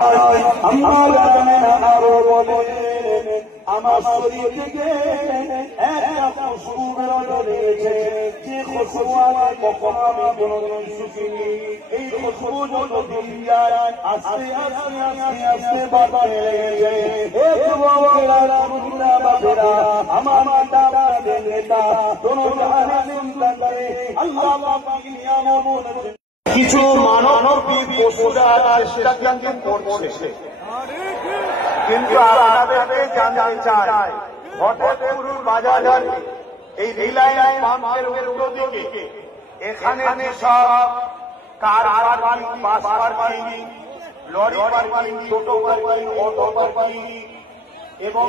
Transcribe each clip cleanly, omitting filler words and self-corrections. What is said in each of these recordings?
আল্লাহ জানেন আরো বলেন আমার শরীর থেকে একটা খুশবু বেরিয়েছে, যে খুশবু আমার কখনো আমি কোনোদিন শুকিনি। এই খুশবু যত দিন যায় আস্তে আস্তে আস্তে আস্তে বাড়তে লেগেছে। হে যুবকেরা, তরুণরা, বাপেরা, আমার মাতা নেতা দোনো জাহানে সুলতান আল্লাহ পাক নিয়ামত কিছু মানবী পশুরা চেষ্টা কিন্তু করছে, কিন্তু আপনাদেরকে জানতে চাই ভট্টপুর বাজারে এই রিলায়েন্স পাম্পের উল্টো দিকে এখানে সব car parking, bus parking, lorry parking, toto parking, auto parking এবং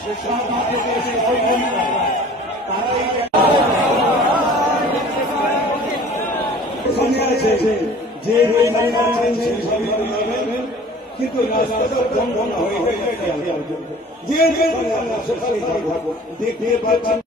সেসব যে কিন্তু রাস্তাটা বন্ধ হয়ে যে দেখতে পাচ্ছেন